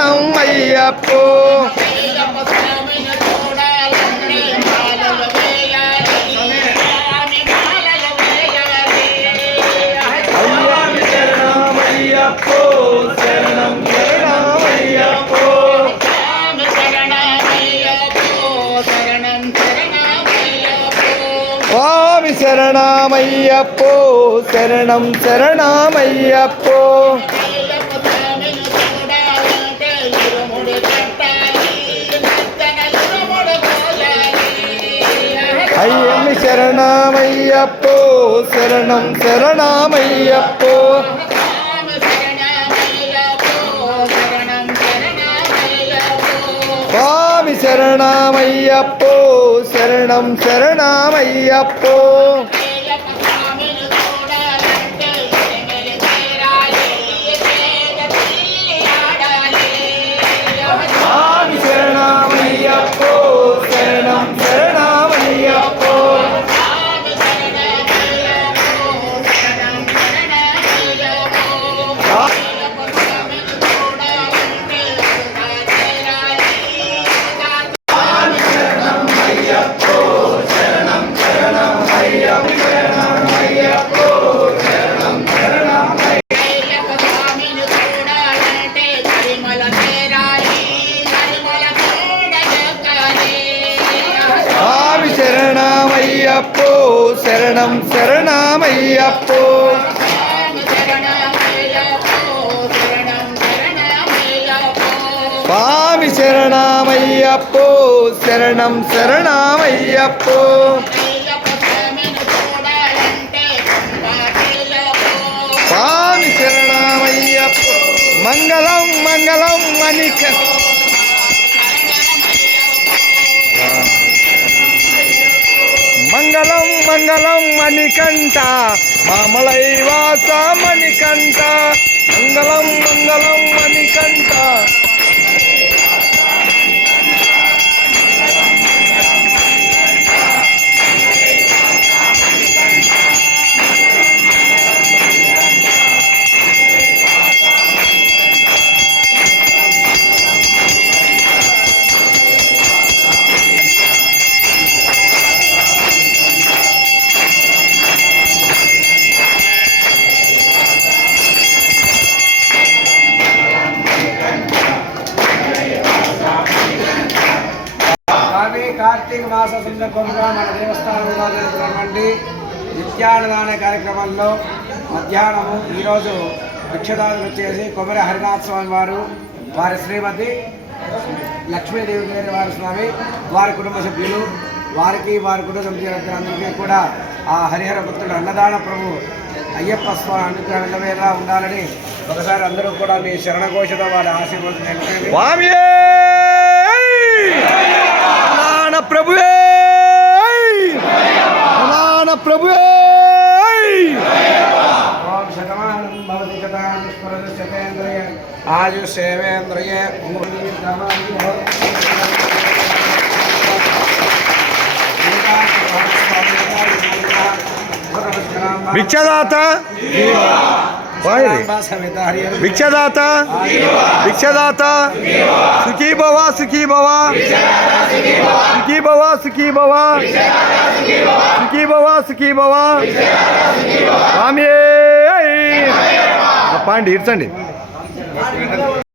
శరణం అయ్యప్పో స్వామి శరణమయ్యప్పో శరణం శరణమయ్యప్పో అయ్యమ్మి శరణమయ్యప్పో శరణం శరణమయ్యప్పో స్వామి శరణమయ్యప్పో శరణం శరణమయ్యప్పో స్వామి శరణమయ్యప్పో శరణం శరణమయ్యప్పో శరణమయ్యప్పో శరణం శరణమయ్యప్పో స్వామి శరణమయ్యప్పో శరణం శరణమయ్యప్పో స్వామి శరణమయ్యప్పో మంగళం మంగళం మణిక మంగళం మంగళం మణికంఠ మామలై వాస మణికంఠ మంగళం మంగళం మణికంఠ కార్తీక మాస సందర్భంగా మన దేవస్థానంలో జరుగుతున్నటువంటి నిత్యాన్నదాన కార్యక్రమంలో మధ్యాహ్నము ఈరోజు భిక్షదారులు వచ్చేసి కొమరి హరినాథ స్వామి వారు వారి శ్రీమతి లక్ష్మీదేవి గారి వారి స్వామి వారి కుటుంబ సభ్యులు వారికి వారి కుటుంబ సభ్యులందరికీ కూడా ఆ హరిహర భక్తుడు అన్నదాన ప్రభు అయ్యప్ప స్వామి అనుగ్రహం ఎల్లవేళలా ఉండాలని ఒకసారి అందరూ కూడా మీ శరణఘోషతో వారి ఆశీర్వాదం ప్రభువే నారాయణ ప్రభువే ఆయు సేవేంద్రియ భిక్షదాత భిక్షదాత భిక్షదాత సుఖీ భవ సుఖీ భవ సుఖీ భవ సుఖీ భవ సుఖీ భవ సుఖీ భవ స్వామి పాండి ఇర్చండి